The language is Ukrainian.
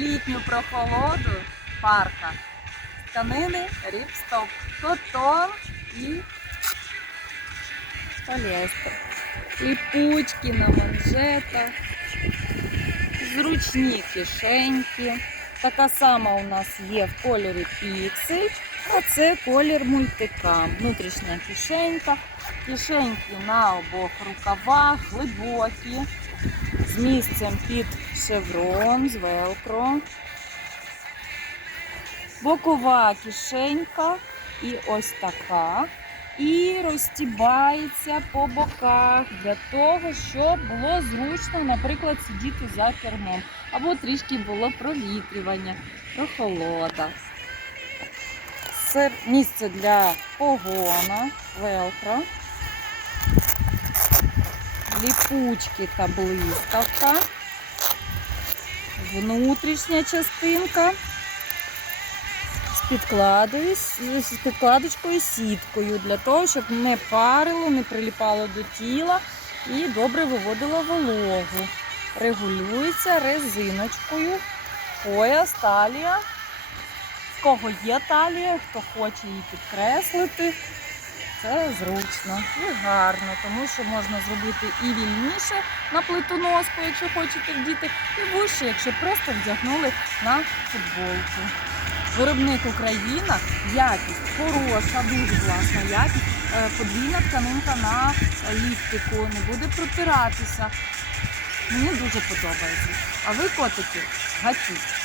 літню прохолоду парка. Тканини ріпстоп, котон і поліестер. Ліпучки на манжетах, зручні кишеньки. Така сама у нас є в кольорі піксель, а це колір мультикам. Внутрішня кишенька, кишеньки на обох рукавах, глибокі, з місцем під шеврон, з велкро. Бокова кишенька і ось така. І розтібається по боках для того, щоб було зручно, наприклад, сидіти за кермом. Або трішки було провітрювання, прохолода. Це місце для погона, велкро, ліпучки та блискавка, внутрішня частинка з підкладочкою, сіткою, для того, щоб не парило, не приліпало до тіла і добре виводило вологу. Регулюється резиночкою. Пояс, талія. В кого є талія, хто хоче її підкреслити, це зручно і гарно, тому що можна зробити і вільніше на плитоноску, якщо хочете вдіти, і вище, якщо просто вдягнули на футболку. Виробник Україна, якість хороша, дуже класна якість. Е, Подвійна тканинка на ліфтику, не буде протиратися. Мені дуже подобається. А ви, котики, гатіть.